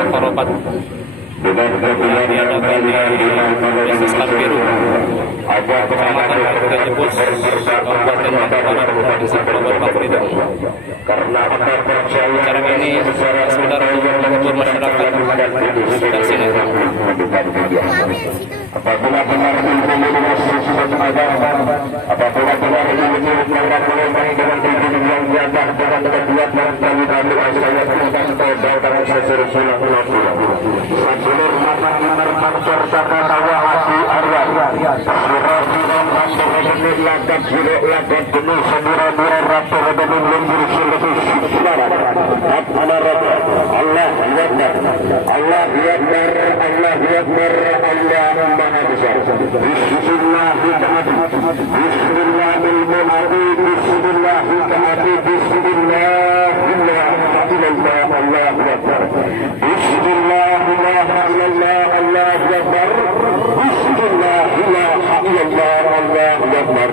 Wabarakatuh. Diadakan di Yayasan Islam Biru, Kecamatan Harga Jebus, Kabupaten Bandung, Provinsi Kepulauan Bakri. Acara ini sekedar untuk menghibur masyarakat sekitar sini. Apabila benar apabila benar dengan yang jatah dengan buat kami saya dengan Rasulullah Sabulur mata serta tawa hati arwah Rasulullah lagat jirok lagat penuh semura-mura rasa dengan lembur selesai Allah Akbar Allah Akbar Allah Akbar Allah Maha Besar. Bismillahirrahmanirrahim. Bismillahirrahmanirrahim. Bismillahirrahmanirrahim. Allahu Akbar. Bismillahirrahmanirrahim. Allahu Akbar. Bismillahirrahmanirrahim. Allahu Akbar.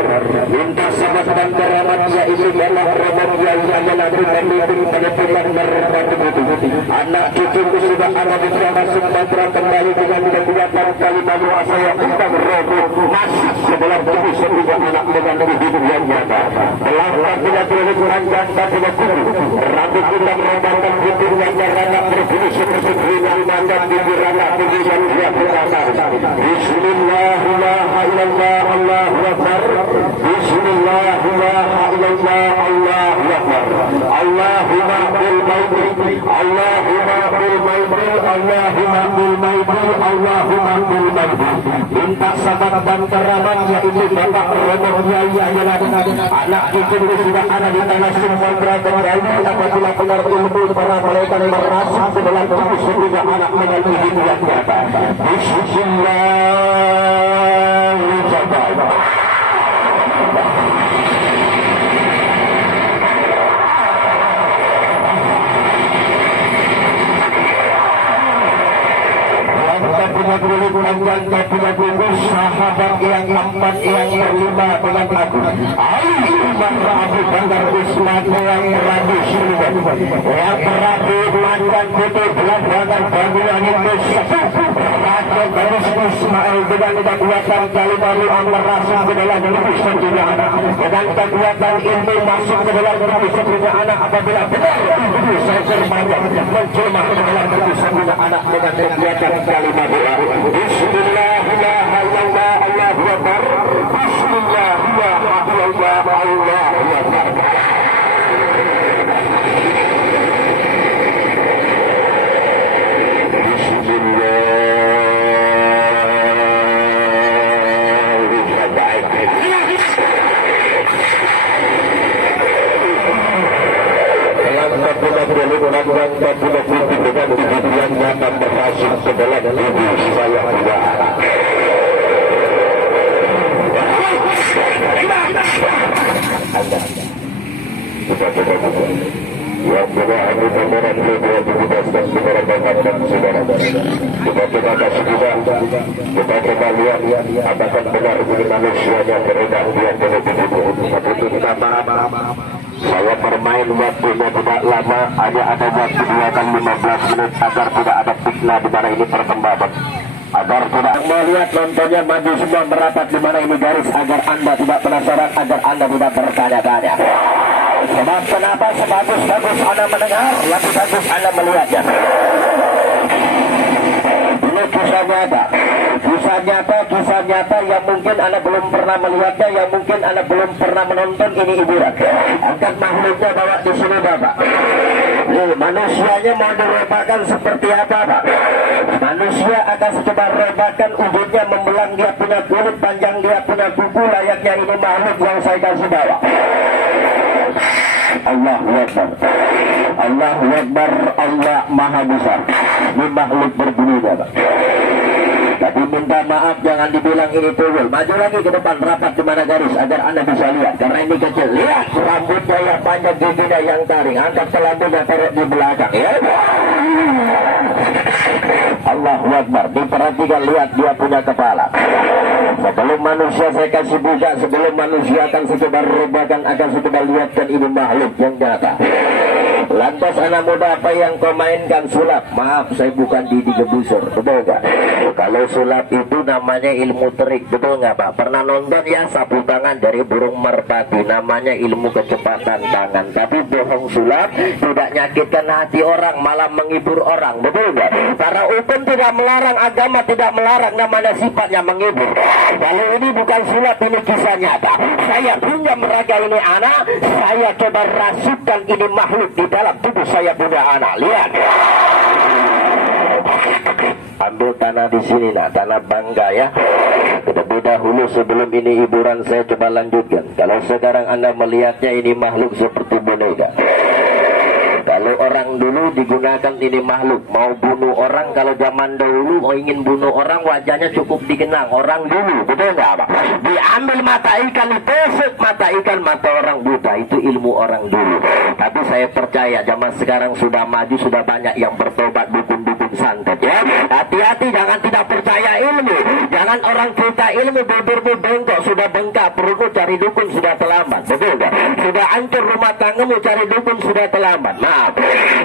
Minta sahabat dan keramat yaitu dalam rahmat yang adalah berikan pada Tuhan merahmat itu. Anak cucuku sudah ada di sana Sumatera kembali dengan kekuatan kalimat saya tentang roboh masih sebelah tubuh setiap anak dengan hidup yang nyata. Telah tidak boleh kurang janda tidak kudu. Rambut kita merendahkan hidup yang nyata berbunyi seperti keringan mandat di anak tinggi yang dia berkata. Bismillahirrahmanirrahim. Allahu Akbar. Bismillahirrahmanirrahim. Allahu Akbar. Allahumma bil maiti. Allahumma bil maiti. Allahumma bil maiti. Allahumma bil maiti. Minta sahabat dan kerabat yaitu Bapak Romo Yaya anak cucu sudah ada di tanah Sumatera kembali apabila benar ilmu para malaikat merasa sebelah tubuh sehingga anak menjadi hidup yang nyata. Bismillahirrahmanirrahim. sahabat yang keempat yang kelima dengan aku Ali Umar Abu Bakar Usman yang Rabu Sulaiman yang Rabu Mandan Putih Belanda Bangunan Indonesia Raja Garis Ismail dengan kekuatan kalimaru Amr Rasul ke dalam menembus sejumlah anak dengan kekuatan ilmu masuk ke dalam menembus sejumlah anak apabila benar itu saya sermanya menjelma ke dalam menembus sejumlah anak dengan kekuatan kalimaru Bismillahirrahmanirrahim. Allahu Akbar. Bismillahirrahmanirrahim. Allahu Akbar. Apakah benar ini manusianya beredar dia begitu kita saya bermain waktunya tidak lama hanya ada waktu 2 kali 15 menit agar tidak ada fitnah di mana ini perkembangan agar tidak melihat nontonnya maju semua merapat di mana ini garis agar anda tidak penasaran agar anda tidak bertanya-tanya sebab kenapa sebagus-bagus anda mendengar lebih bagus anda melihatnya ini kisah nyata yang mungkin anda belum pernah melihatnya yang mungkin anda belum pernah menonton ini hiburan angkat makhluknya bawa di sini Bapak manusianya mau direbakan seperti apa Pak manusia akan coba rebakan ujungnya membelang dia punya kulit panjang dia punya kuku layaknya ini makhluk yang saya kasih bawa Allahu Akbar Allahu Akbar Allah Maha Besar ini makhluk berbunyi Bapak tapi minta maaf jangan dibilang ini tuyul maju lagi ke depan rapat di mana garis agar anda bisa lihat karena ini kecil lihat rambutnya yang panjang giginya yang taring angkat selanjutnya taruh di belakang ya Allahu Akbar diperhatikan lihat dia punya kepala Sebelum manusia saya kasih buka, sebelum manusia akan sekedar rubakan, akan sekedar lihatkan ini makhluk yang nyata. Lantas anak muda, apa yang kau mainkan? Sulap. Maaf, saya bukan Didi Gebusur, betul nggak? Kalau sulap itu namanya ilmu trik, betul nggak Pak? Pernah nonton ya sapu tangan dari burung merpati, namanya ilmu kecepatan tangan. Tapi bohong sulap tidak nyakitkan hati orang, malah menghibur orang, betul nggak? Karena hukum tidak melarang, agama tidak melarang, namanya sifatnya menghibur. Kalau ini bukan sulap, ini kisah nyata. Saya punya meraga ini anak, saya coba rasukkan ini makhluk di dalam tubuh saya punya anak. Lihat, ambil tanah di sini, nah tanah bangga ya. Terlebih dahulu sebelum ini hiburan saya coba lanjutkan. Kalau sekarang Anda melihatnya ini makhluk seperti boneka. Kalau orang dulu digunakan ini makhluk, mau bunuh orang, kalau zaman dahulu mau ingin bunuh orang wajahnya cukup dikenang orang dulu, betul nggak Pak? Diambil mata ikan, ditusuk mata ikan, mata orang buta, itu ilmu orang dulu. Tapi saya percaya zaman sekarang sudah maju, sudah banyak yang bertobat, dukun-dukun santet ya. Hati-hati, jangan tidak percaya ilmu, jangan orang cerita ilmu bibirmu bengkok, sudah bengkak perutmu, cari dukun sudah terlambat, betul nggak? Sudah hancur rumah tanggamu, cari dukun sudah terlambat. Maaf,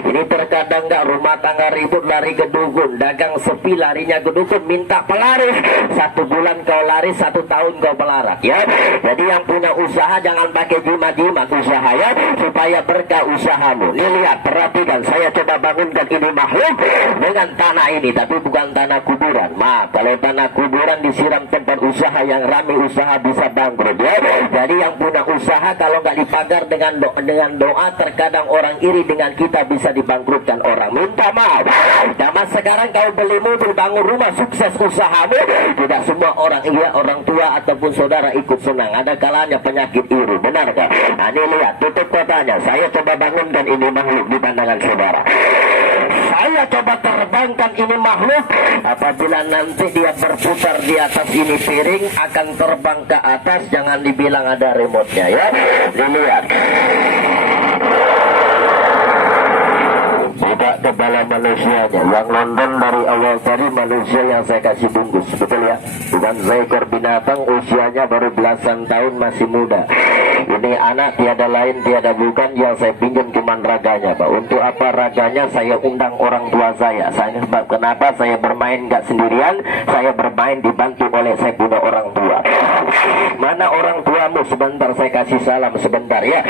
ini terkadang nggak rumah tangga ribut lari ke dukun, dagang sepi larinya ke dukun, minta pelaris. 1 bulan kau laris, 1 tahun kau pelarat ya. Jadi yang punya usaha jangan pakai jimat-jimat usaha ya, supaya berkah usahamu. Nih lihat, perhatikan, saya coba bangunkan ini makhluk dengan tanah ini, tapi bukan tanah kuburan. Maaf, kalau tanah kuburan disiram tempat usaha yang ramai usaha bisa bangkrut ya. Jadi yang punya usaha kalau nggak dipagar dengan doa, terkadang orang iri dengan kita bisa dibangkrutkan orang. Minta maaf. Zaman sekarang kau beli mobil, bangun rumah, sukses usahamu, tidak semua orang iya, orang tua ataupun saudara ikut senang. Ada kalanya penyakit iri, benar gak? Nah, ini lihat, tutup kotanya. Saya coba bangunkan ini makhluk di pandangan saudara. Saya coba terbangkan ini makhluk. Apabila nanti dia berputar di atas ini piring, akan terbang ke atas. Jangan dibilang ada remote-nya ya. Dilihat. Tidak kepala manusianya yang London dari awal tadi manusia yang saya kasih bungkus, betul ya, bukan seekor binatang usianya baru belasan tahun, masih muda. Ini anak tiada lain tiada bukan yang saya pinjam cuman raganya Pak. Untuk apa raganya? Saya undang orang tua saya. Sebab kenapa saya bermain gak sendirian, saya bermain dibantu oleh saya punya orang tua. Mana orang tuamu? Sebentar saya kasih salam sebentar ya.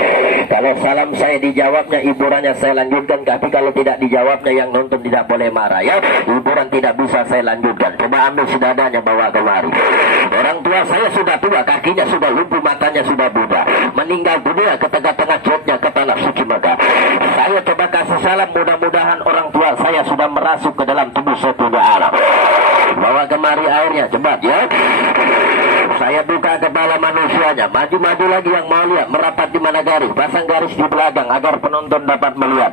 Kalau salam saya dijawabnya, hiburannya saya lanjutkan. Tapi kalau tidak dijawabnya, yang nonton tidak boleh marah ya. Hiburan tidak bisa saya lanjutkan. Coba ambil sedadanya bawa kemari. Orang tua saya sudah tua, kakinya sudah lumpuh, matanya sudah buta, meninggal dunia ke tengah-tengah jodnya ke tanah suci Mekah. Saya coba kasih salam, mudah-mudahan orang tua saya sudah merasuk ke dalam tubuh saya punya anak. Bawa kemari airnya cepat ya. Saya buka kepala manusianya, maju-maju lagi yang mau lihat, merapat di mana garis, pasang garis di belakang agar penonton dapat melihat.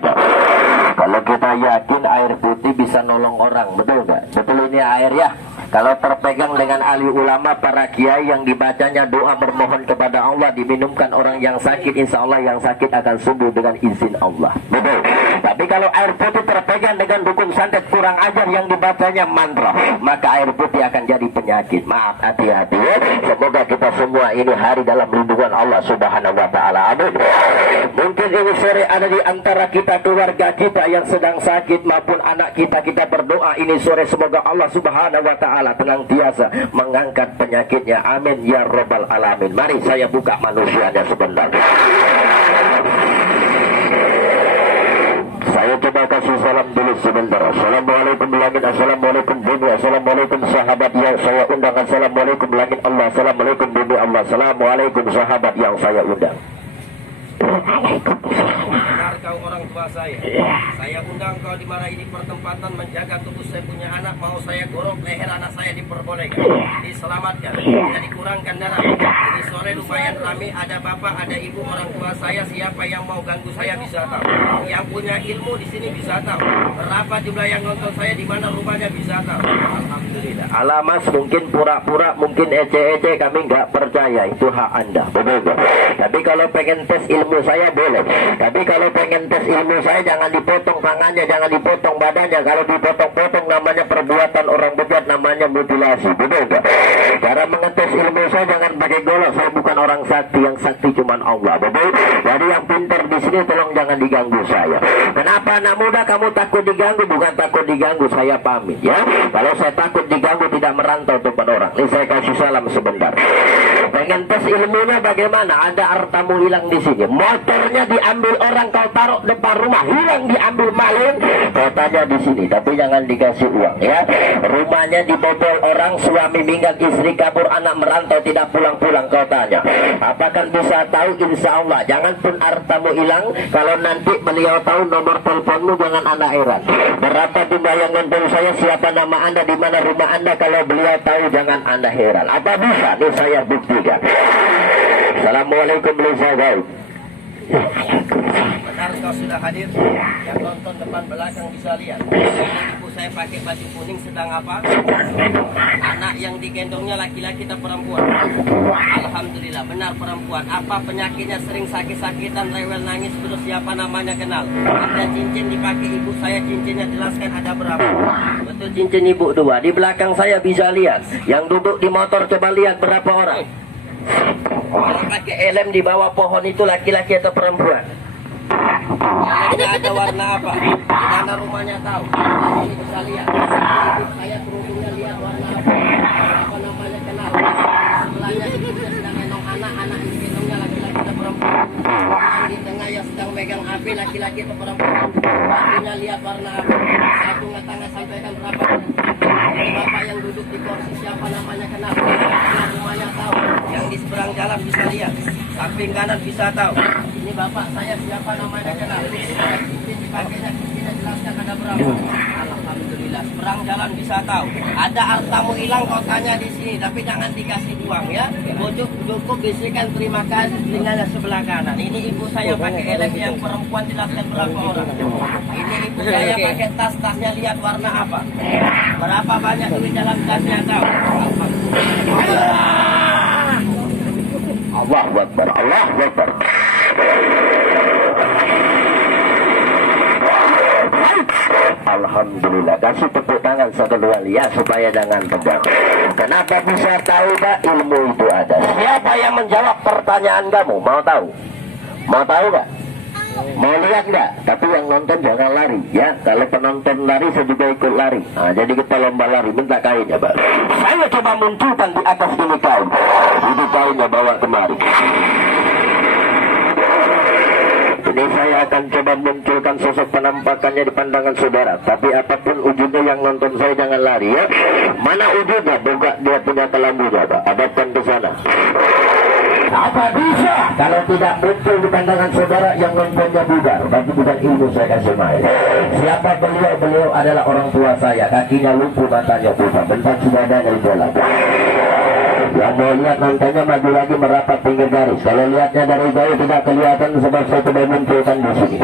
Kalau kita yakin air putih bisa nolong orang, betul nggak? Betul ini air ya. Kalau terpegang dengan ahli ulama, para kiai yang dibacanya doa bermohon kepada Allah, diminumkan orang yang sakit, insya Allah yang sakit akan sembuh dengan izin Allah. Betul. Tapi kalau air putih terpegang dengan dukun santet kurang ajar yang dibacanya mantra, maka air putih akan jadi penyakit. Maaf, hati-hati ya. Semoga kita semua ini hari dalam lindungan Allah Subhanahu wa Ta'ala. Amin. Mungkin ini sore ada di antara kita, keluarga kita yang sedang sakit maupun anak kita, kita berdoa ini sore semoga Allah Subhanahu wa Ta'ala senantiasa mengangkat penyakitnya. Amin ya Rabbal Alamin. Mari saya buka manusianya sebentar. Saya coba kasih salam dulu sebentar. Assalamualaikum langit, assalamualaikum bumi, assalamualaikum sahabat yang saya undang, assalamualaikum langit Allah, assalamualaikum bumi Allah, assalamualaikum sahabat yang saya undang. Benar kau orang tua saya. Saya undang kau di mana ini pertempatan menjaga tubuh saya punya anak. Mau saya gorok leher anak saya diperbolehkan, diselamatkan, tidak dikurangkan darah. Ini sore lumayan ramai, ada bapak, ada ibu, orang tua saya. Siapa yang mau ganggu saya bisa tahu. Yang punya ilmu di sini bisa tahu. Berapa jumlah yang nonton saya, di mana rumahnya bisa tahu. Alhamdulillah. Alhamdulillah. Alamas mungkin pura-pura, mungkin ece-ece, kami nggak percaya, itu hak Anda, betul. Tapi kalau pengen tes ilmu saya boleh. Tapi kalau pengen tes ilmu saya jangan dipotong tangannya, jangan dipotong badannya. Kalau dipotong-potong namanya perbuatan orang bejat, namanya mutilasi, betul nggak? Cara mengetes ilmu saya jangan pakai golok. Saya bukan orang sakti, yang sakti cuman Allah, betul. Jadi yang pintar di sini tolong jangan diganggu saya. Kenapa anak muda kamu takut diganggu? Bukan takut diganggu, saya pamit ya. Kalau saya takut diganggu tidak merantau tempat orang. Ini saya kasih salam sebentar. Pengen tes ilmunya bagaimana? Ada hartamu hilang di sini. Motornya diambil orang, kau taruh depan rumah, hilang diambil maling. Kau tanya di sini, tapi jangan dikasih uang ya. Rumahnya dibobol orang, suami meninggal, istri kabur, anak merantau tidak pulang-pulang. Kau tanya, apakah bisa tahu? Insya Allah. Jangan pun hartamu hilang. Kalau nanti beliau tahu nomor teleponmu, jangan anak heran. Berapa jumlah yang nonton saya, siapa nama anda, di mana rumah anda, kalau beliau tahu jangan anda heran. Apa bisa? Ini saya buktikan. Assalamualaikum warahmatullahi wabarakatuh. Benar kau sudah hadir. Yang nonton depan belakang bisa lihat. Ibu saya pakai baju kuning sedang apa? Anak yang digendongnya laki-laki atau perempuan? Alhamdulillah benar perempuan. Apa penyakitnya? Sering sakit-sakitan, rewel, nangis, terus siapa namanya kenal? Ada cincin dipakai ibu saya, cincinnya jelaskan ada berapa? Betul, cincin ibu dua. Di belakang saya bisa lihat. Yang duduk di motor coba lihat berapa orang? Pakai helm di bawah pohon itu laki-laki atau perempuan? Helmnya ada warna apa? Di mana rumahnya tahu? Ini bisa lihat. Saya kerudungnya lihat warna apa? Apa namanya kenal? Sebelahnya ibunya sedang gendong anak, anak ini gendongnya laki-laki atau perempuan? Yang di tengah yang sedang megang HP laki-laki atau perempuan? Bajunya lihat warna apa? Satu tangan sampaikan berapa? Ini bapak yang duduk di kursi siapa namanya kenal? Rumahnya tahu. Yang di seberang jalan bisa lihat, samping kanan bisa tahu. Ini bapak saya siapa namanya kenal? Cincin dipakainya, cincinnya jelaskan ada berapa? Alhamdulillah. Seberang jalan bisa tahu. Ada hartamu hilang kau tanya di sini, tapi jangan dikasih uang ya. Cukup bisikan terima kasih telinganya sebelah kanan. Ini ibu saya pakai helm yang perempuan jelaskan berapa orang. Ini ibu saya pakai tas-tasnya lihat warna apa. Berapa banyak duit dalam tasnya tahu. Allahu Akbar, Allahu Akbar. Alhamdulillah. Kasih tepuk tangan satu dua ya supaya jangan tegang. Kenapa bisa tahu Pak? Ilmu itu ada. Siapa yang menjawab pertanyaan kamu? Mau tahu? Mau tahu nggak? Mau lihat nggak? Tapi yang nonton jangan lari ya. Kalau penonton lari saya juga ikut lari. Nah, jadi kita lomba lari. Minta kainnya Pak. Saya coba munculkan di atas ini kain. Ini kainnya bawa kemari. Ini saya akan coba munculkan sosok penampakannya di pandangan saudara. Tapi apapun wujudnya yang nonton saya jangan lari ya. Mana wujudnya? Buka dia punya kelambunya Pak. Hadapkan ke sana. Apa bisa? Kalau tidak muncul di pandangan saudara yang nontonnya bugar. Tapi bukan ilmu saya kasih main. Siapa beliau? Beliau adalah orang tua saya. Kakinya lumpuh, matanya buta. Bentak sudah ada dari bola. Yang mau lihat nontonnya maju lagi merapat pinggir garis. Kalau lihatnya dari jauh tidak kelihatan sebab saya sudah munculkan di sini.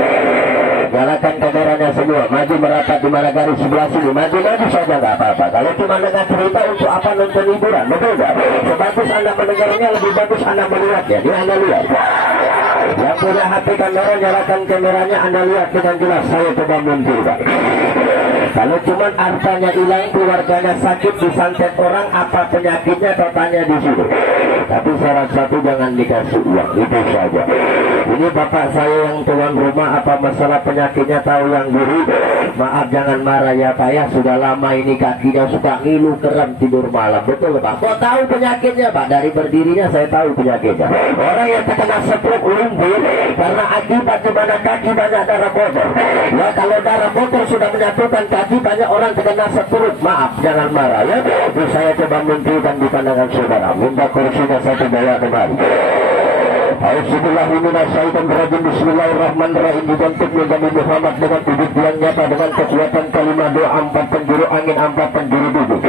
Nyalakan kameranya semua. Maju merapat di mana garis sebelah sini. Maju-maju saja nggak apa-apa. Kalau cuma dengar cerita untuk apa nonton hiburan, betul nggak? Sebagus anda mendengarnya lebih bagus anda melihatnya. Ini anda lihat. Yang punya HP kamera nyalakan kameranya anda lihat dengan jelas. Saya coba munculkan. Kalau cuma hartanya hilang, keluarganya sakit, disantet orang, apa penyakitnya kau tanya di sini. Tapi syarat satu jangan dikasih uang, itu saja. Ini bapak saya yang tuan rumah, apa masalah penyakitnya tahu yang diri. Maaf jangan marah ya Pak ya, sudah lama ini kakinya suka ngilu, kram, tidur malam. Betul Pak? Kok tahu penyakitnya Pak? Dari berdirinya saya tahu penyakitnya. Orang yang terkena stroke lumpuh karena akibat di mana kaki banyak darah kotor. Ya kalau darah kotor sudah menyatukan kaki, banyak orang terkena stroke. Maaf jangan marah ya. Ini saya coba munculkan di pandangan saudara. Minta kursinya satu bawa kembali. Bismillahirrahmanirrahim. Bismillahirrahmanirrahim. Dibentuk menjadi Muhammad dengan wujud yang nyata dengan kekuatan kalimat doa 4 penjuru angin 4 penjuru tubuh.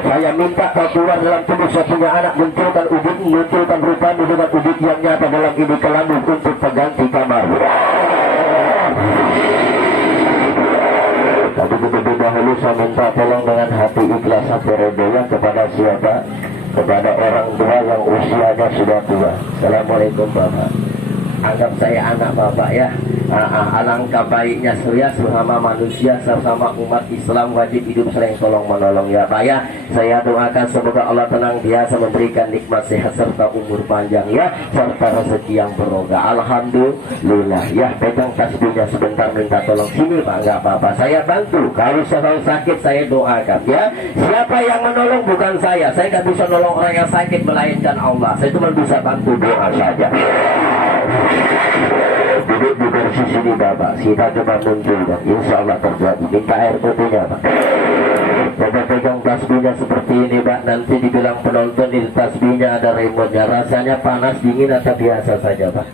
Saya minta kau keluar dalam tubuh satunya anak, munculkan wujud, munculkan rupamu dengan wujud yang nyata dalam ini kelamu untuk pengganti kamar. Tapi terlebih dahulu saya minta tolong dengan hati ikhlas berodoya kepada siapa? Kepada orang tua yang usianya sudah tua. Assalamualaikum Bapak. Anggap saya anak Bapak ya. Alangkah baiknya saya sesama manusia, sesama umat Islam wajib hidup saling tolong menolong ya Pak ya. Saya doakan semoga Allah tenang biasa memberikan nikmat sehat serta umur panjang ya, serta rezeki yang berkah. Alhamdulillah ya. Pegang tasbihnya sebentar, minta tolong sini Pak, enggak apa-apa, saya bantu. Kalau saya sakit saya doakan ya. Siapa yang menolong bukan saya nggak bisa nolong orang yang sakit melainkan Allah. Saya cuma bisa bantu doa saja. Duduk di kursi sini Bapak, kita coba munculkan, insya Allah terjadi. Minta air putihnya Pak. Coba pegang tasbihnya seperti ini Pak. Nanti dibilang penonton di tasbihnya ada remote-nya. Rasanya panas, dingin atau biasa saja Pak?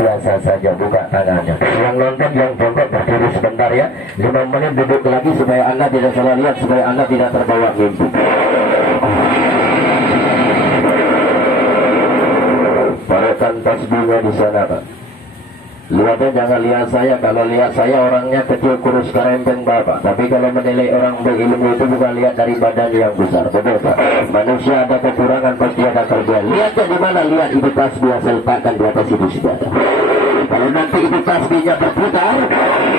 Biasa saja, buka tangannya. Yang nonton yang jongkok berdiri sebentar ya. 5 menit duduk lagi supaya Anda tidak salah lihat, supaya Anda tidak terbawa mimpi. Parakan tasbihnya di sana Pak. Lihatnya jangan lihat saya. Kalau lihat saya orangnya kecil kurus kerempeng Bapak. Tapi kalau menilai orang berilmu itu bukan lihat dari badan yang besar. Betul Pak? Manusia ada kekurangan pasti ada kelebihan. Lihatnya di mana? Lihat itu tasbih saya letakkan di atas itu sudah ada. Kalau nanti itu tasbihnya berputar,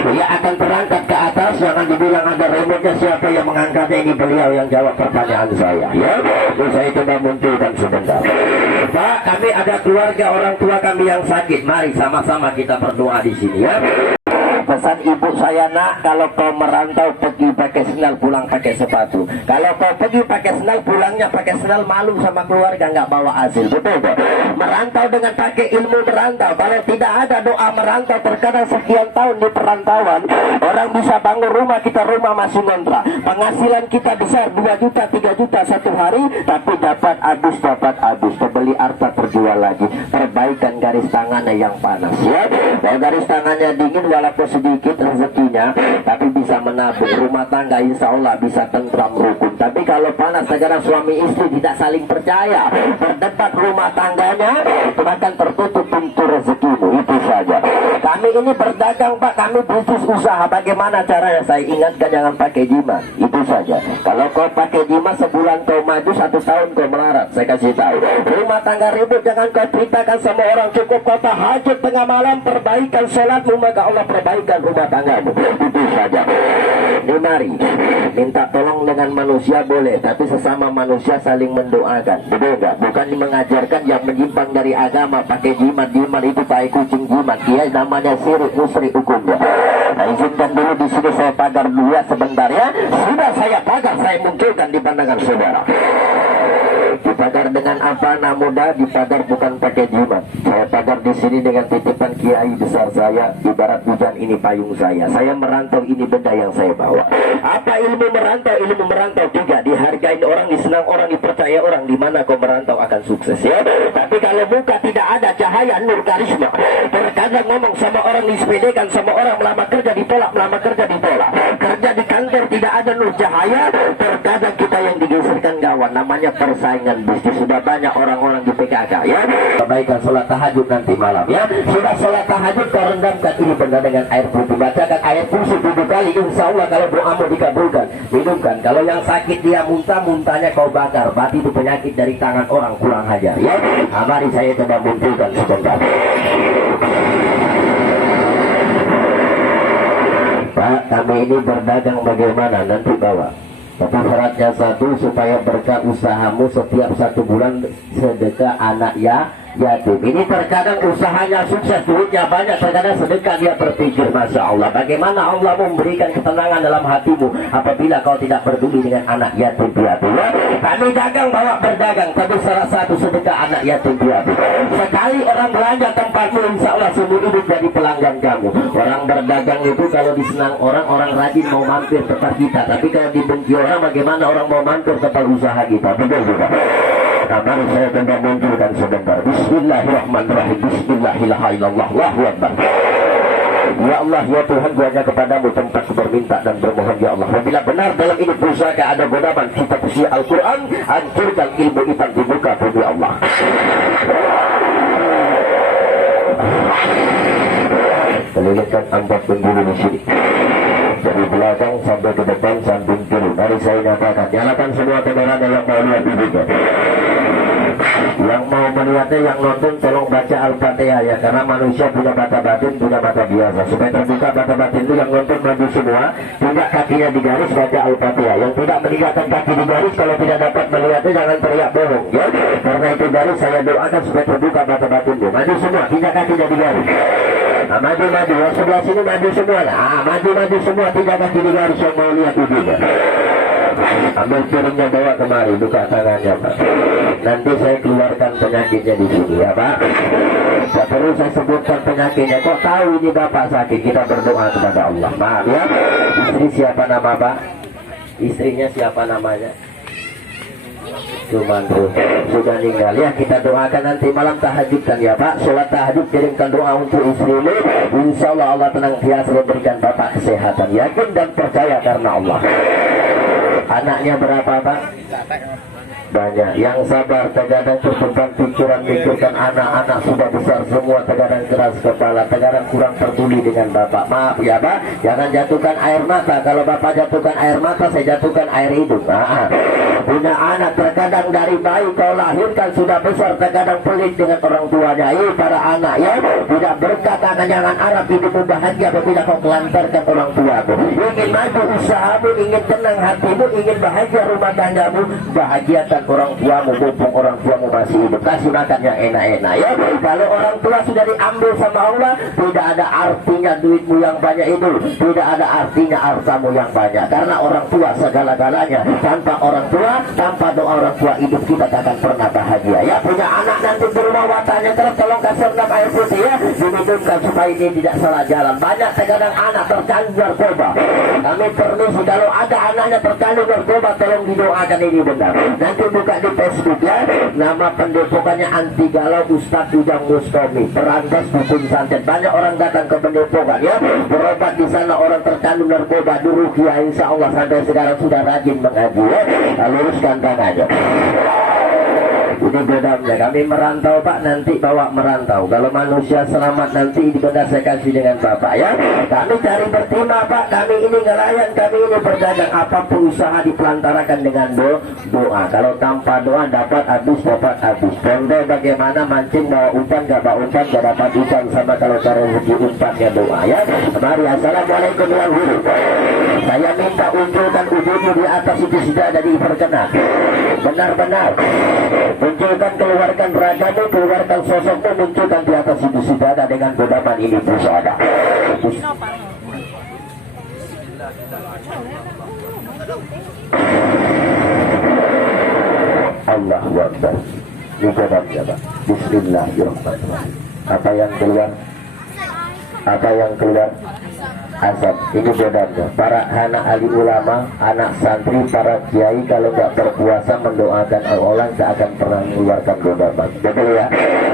dia akan terangkat ke atas. Jangan dibilang ada remote-nya, siapa yang mengangkatnya? Ini beliau yang jawab pertanyaan saya ya. Itu saya coba munculkan sebentar Pak. Kami ada keluarga orang tua kami yang sakit. Mari sama-sama kita berdoa di sini ya. Pesan ibu saya, nak, kalau kau merantau pergi pakai sendal, pulang pakai sepatu. Kalau kau pergi pakai sendal, pulangnya pakai sendal, malu sama keluarga, nggak bawa hasil. Betul tak? Merantau dengan pakai ilmu merantau. Kalau tidak ada doa merantau, terkadang sekian tahun di perantauan orang bisa bangun rumah, kita rumah masih ngontrak. Penghasilan kita besar 2 juta 3 juta satu hari, tapi dapat habis. Pembeli harta terjual lagi. Perbaikan garis tangannya yang panas ya. Kalau garis tangannya dingin walaupun sedikit rezekinya, tapi bisa menabung rumah tangga, insya Allah bisa tentram rukun. Tapi kalau panas sekarang suami istri tidak saling percaya, berdebat rumah tangganya, bahkan tertutup pintu rezekimu. Itu saja. Kami ini berdagang Pak, kami bisnis usaha. Bagaimana caranya? Saya ingatkan jangan pakai jimat. Itu saja. Kalau kau pakai jimat sebulan kau maju, 1 tahun kau melarat. Saya kasih tahu. Rumah tangga ribut jangan kau ceritakan sama orang. Cukup kau tahajud tengah malam, perbaikan sholatmu, maka Allah perbaikan rumah tanggamu. Itu saja. Ini mari minta tolong dengan manusia boleh, tapi sesama manusia saling mendoakan. Betul enggak? Bukan mengajarkan yang menyimpang dari agama pakai jimat itu pakai kucing jimat. Dia namanya syirik musyrik hukumnya. Nah, izinkan dulu di sini saya pagar dulu ya sebentar ya. Sudah saya pagar, saya munculkan di pandangan saudara. Dipagar dengan apa? Anak muda dipagar bukan pakai jimat. Saya pagar di sini dengan titipan kiai besar saya. Ibarat hujan ini payung saya. Saya merantau, ini benda yang saya bawa. Apa ilmu merantau? Ilmu merantau 3. Dihargai orang, disenang orang, dipercaya orang. Di mana kau merantau akan sukses ya. Tapi kalau muka tidak ada cahaya nur karisma, terkadang ngomong sama orang disepedekan, sama orang melamar kerja ditolak, melamar kerja ditolak. Kerja di kantor tidak ada nur cahaya, terkadang kita yang digeserkan kawan. Namanya persaingan bisnis. Sudah banyak orang-orang di PKK ya. Kebaikan sholat tahajud nanti malam ya. Sudah sholat tahajud kau rendamkan ini benda dengan air putih. Bacakan ayat kursi 7 kali, insya Allah kalau doamu dikabulkan. Minumkan. Kalau yang sakit dia muntah, muntahnya kau bakar. Berarti itu penyakit dari tangan orang kurang ajar ya. Nah, mari saya coba munculkan sebentar. Pak, kami ini berdagang bagaimana? Nanti bawa. Tapi syaratnya 1, supaya berkah usahamu setiap 1 bulan sedekah anak yatim. Ini terkadang usahanya sukses, duitnya banyak, terkadang sedekah dia berpikir, Masya Allah, bagaimana Allah memberikan ketenangan dalam hatimu apabila kau tidak peduli dengan anak yatim piatu ya. Kami dagang bawa berdagang, tapi salah satu sedekah anak yatim piatu. Sekali orang belanja tempatmu, insya Allah seumur hidup jadi pelanggan kamu. Orang berdagang itu kalau disenang orang, orang rajin mau mampir tempat kita. Tapi kalau dibenci orang, bagaimana orang mau mampir tempat usaha kita? Betul juga. Nah, mari saya coba munculkan sebentar. Bismillahirrahmanirrahim. Bismillahirrahmanirrahim. Allahu Akbar. Ya Allah, ya Tuhan, hanya kepadamu tempat berminta dan bermohon ya Allah. Apabila benar dalam ini pusaka ada godaman kitab suci Al-Quran, hancurkan ilmu hitam di muka bumi Allah. Kelilingkan 4 penjuru di sini. dari belakang sampai ke depan samping kiri. Mari saya nyatakan, nyalakan semua kendaraan yang mau lihat videonya. Yang mau melihatnya, yang nonton tolong baca Al-Fatihah ya, karena manusia punya mata batin, punya mata biasa. Supaya terbuka mata batin itu, yang nonton maju semua, tidak kakinya digaris, baca Al-Fatihah. Yang tidak meninggalkan kaki digaris, kalau tidak dapat melihatnya jangan teriak bohong ya. Karena itu garis saya doakan supaya terbuka mata batinmu. Maju semua, tidak kakinya digaris. Nah, maju ya, sebelah sini maju semua lah. Maju semua, tidak kaki digaris yang mau lihat videonya. Ambil piringnya, bawa kemari, buka tangannya Pak. Nanti saya keluarkan penyakitnya di sini ya Pak. Tak perlu saya sebutkan penyakitnya. Kok tahu ini Bapak sakit? Kita berdoa kepada Allah. Maaf ya. Istri siapa nama Pak? Istrinya siapa namanya? Cuman tuh sudah meninggal ya. Kita doakan nanti malam tahajudkan ya Pak. Sholat tahajud, kirimkan doa untuk istrimu. Insya Allah Allah tenang biasa memberikan Bapak kesehatan. Yakin dan percaya karena Allah. Anaknya berapa Pak? Banyak. Yang sabar, terkadang terbeban pikiran, mikirkan anak-anak sudah besar semua, terkadang keras kepala, terkadang kurang peduli dengan Bapak. Maaf ya Pak, jangan jatuhkan air mata. Kalau Bapak jatuhkan air mata, saya jatuhkan air hidup. Punya anak terkadang dari bayi kau lahirkan sudah besar, terkadang pelit dengan orang tuanya. Para anak ya, tidak berkata jangan Arab hidupmu bahagia apabila kau kelantarkan orang tuamu. Ingin maju usahamu, ingin tenang hatimu, ingin bahagia rumah tanggamu, bahagiakan orang tuamu, mumpung orang tuamu masih hidup. Kasih makan yang enak-enak ya. Kalau orang tua sudah diambil sama Allah, tidak ada artinya duitmu yang banyak itu, tidak ada artinya hartamu yang banyak. Karena orang tua segala-galanya. Tanpa orang tua, tanpa doa orang tua, hidup kita tak akan pernah bahagia ya. Punya anak nanti di rumah watanya terus, tolong kasih rendam air putih ya, diminumkan supaya ini tidak salah jalan. Banyak terkadang anak tercandu narkoba. Kami permisi kalau ada anaknya tercandu narkoba, tolong didoakan ini benar. Nanti buka di Facebook ya, nama pendepokannya Anti Galau Ustadz Ujang Mustomi, Perantas Dukun Santet. Banyak orang datang ke pendepokan ya, berobat di sana orang tercandu narkoba, diruqyah. Insya Allah sampai sekarang sudah rajin mengaji ya. Luruskan tangannya. Ini bedamnya, kami merantau Pak, nanti bawa merantau. Kalau manusia selamat nanti di benda saya kasih dengan Bapak ya. Kami cari berterima Pak, kami ini ngelayan, kami ini berdagang. Apapun usaha dipelantarakan dengan doa. Kalau tanpa doa dapat habis. Contoh bagaimana mancing bawa umpan, gak bawa umpan gak dapat ikan. Sama kalau cara rezeki umpannya doa ya. Mari, assalamualaikum warahmatullahi wabarakatuh. Saya minta unjukkan ujungmu di atas itu sudah ada diperkenan. Benar-benar munculkan, keluarkan ragamu, keluarkan sosokmu, munculkan di atas itu sudah ada dengan godaman ini pusada. Allah Akbar. Ini godamnya Pak. Bismillahirrahmanirrahim. Apa yang keluar? Azab. Ini godamnya. Para anak ahli ulama, anak santri, para kiai kalau nggak berpuasa mendoakan Allah tak akan pernah mengeluarkan godaman. Betul ya?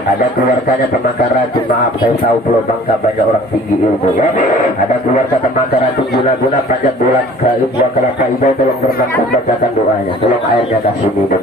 Ada keluarganya temakar racun. Maaf, saya tahu Pulau Bangka banyak orang tinggi ilmu ya. Ada keluarga temakar racun guna-guna panjat bulan ke ibu kelapa ibu, tolong berenang dan bacakan doanya. Tolong airnya kasih minum.